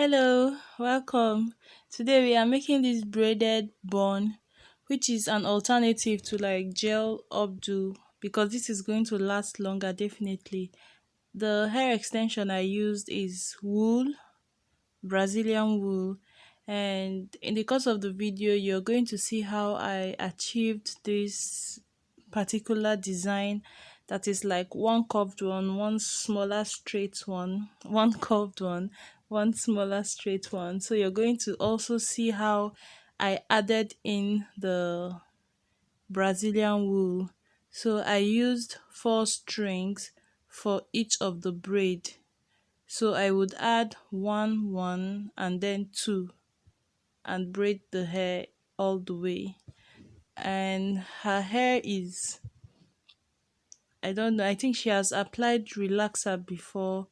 Hello, welcome. Today we are making this braided bun, which is an alternative to like gel updo because this is going to last longer definitely. The hair extension I used is wool, Brazilian wool, and in the course of the video you're going to see how I achieved this particular design that is like one curved one, one smaller straight one, one curved one, one smaller straight one. So you're going to also see how I added in the Brazilian wool. So I used four strings for each of the braid. So I would add one and then two and braid the hair all the way. And her hair is, I don't know, I think she has applied relaxer before,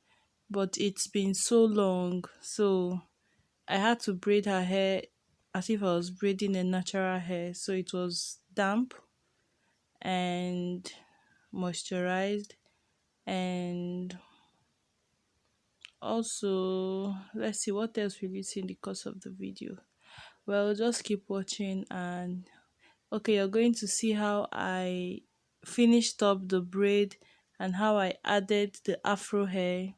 but it's been so long. So I had to braid her hair as if I was braiding a natural hair. So it was damp and moisturized, and also let's see what else will you see in the course of the video. Well, just keep watching. And okay, you're going to see how I finished up the braid and how I added the afro hair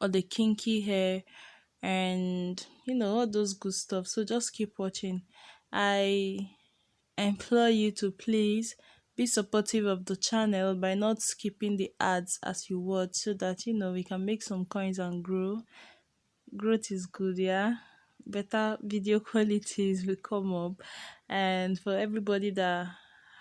or the kinky hair, and all those good stuff. So just keep watching. I implore you to please be supportive of the channel by not skipping the ads as you watch, so that we can make some coins and grow. Growth is good, yeah. Better video qualities will come up. And for everybody that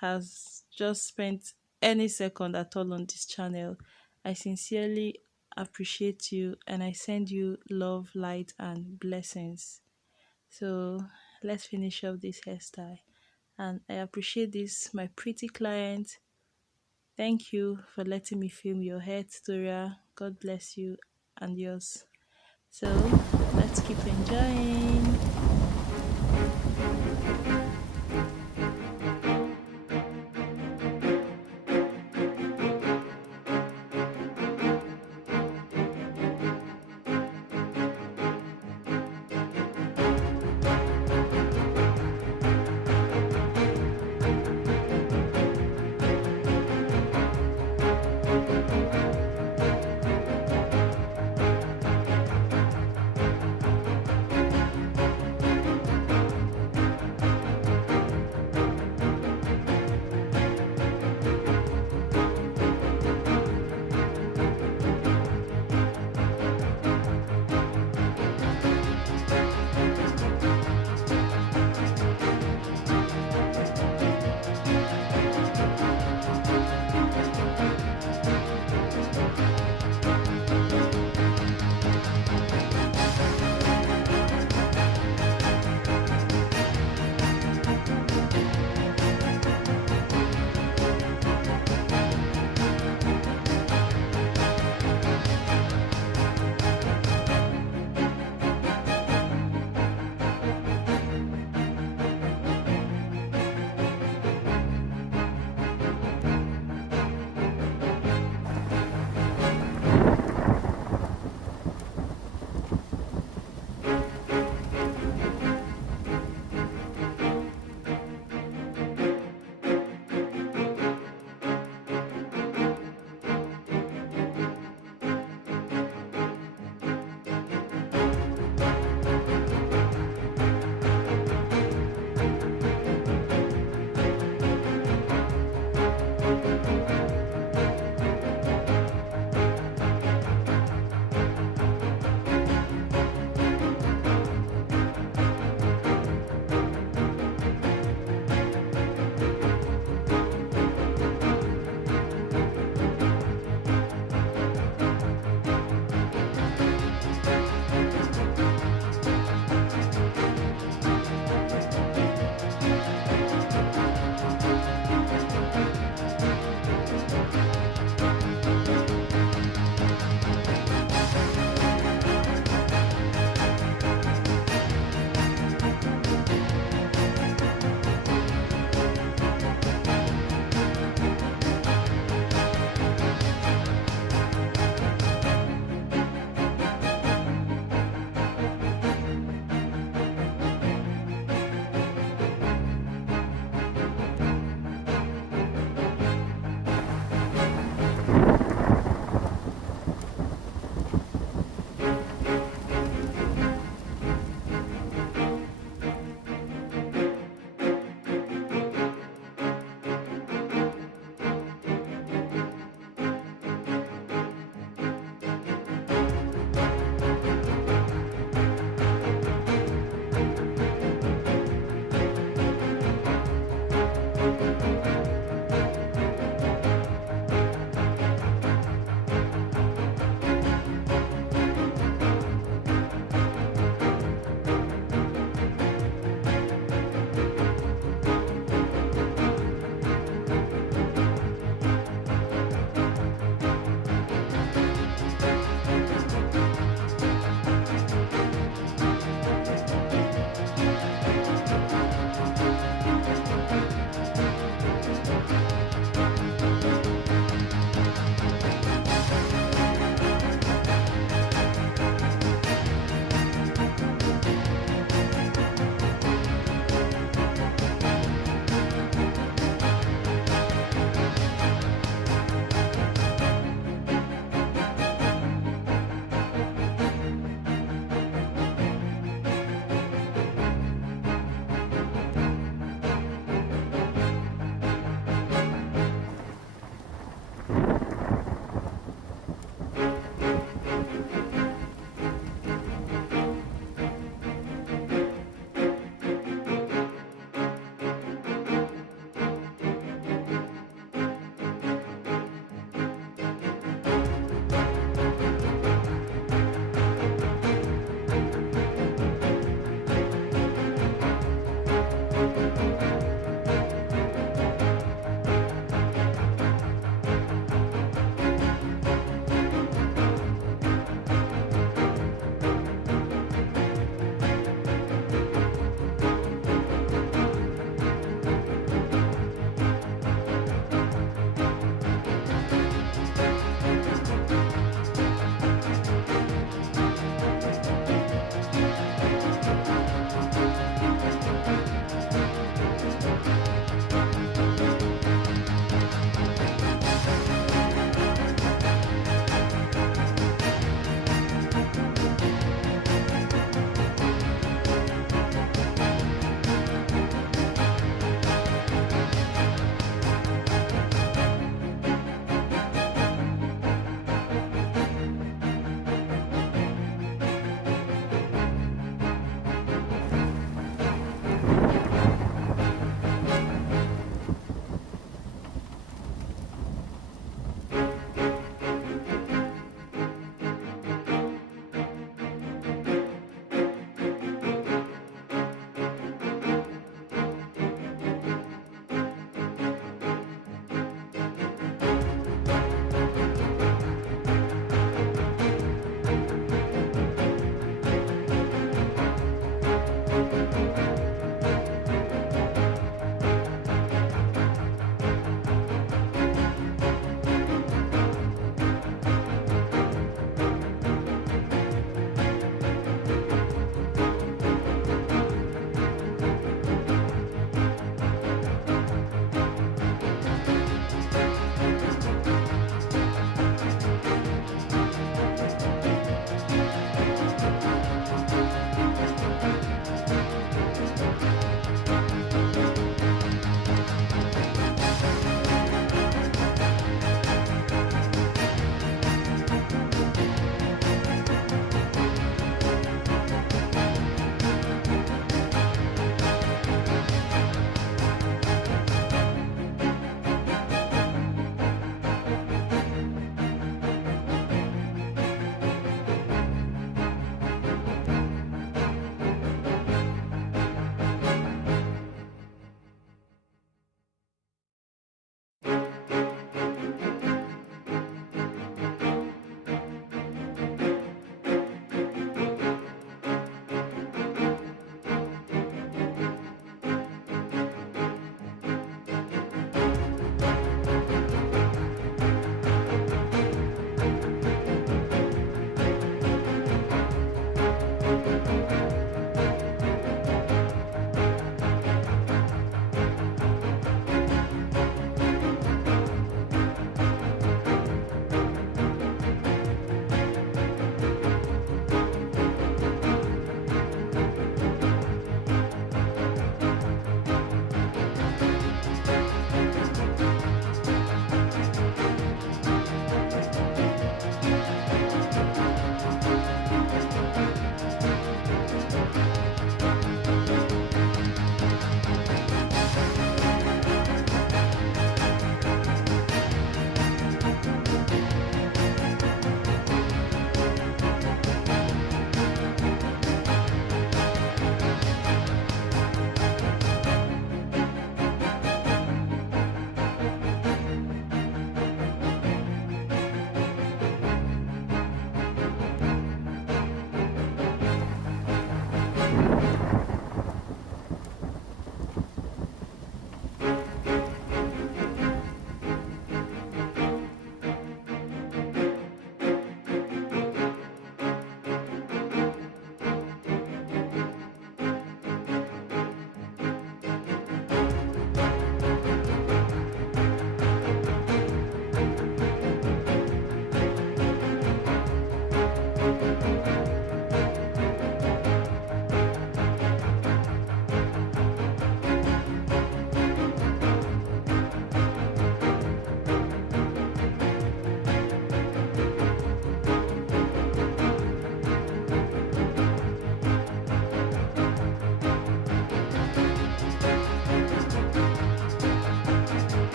has just spent any second at all on this channel, I sincerely appreciate you, and I send you love, light, and blessings. So let's finish up this hairstyle. And I appreciate this, my pretty client. Thank you for letting me film your hair tutorial. God bless you and yours. So let's keep enjoying.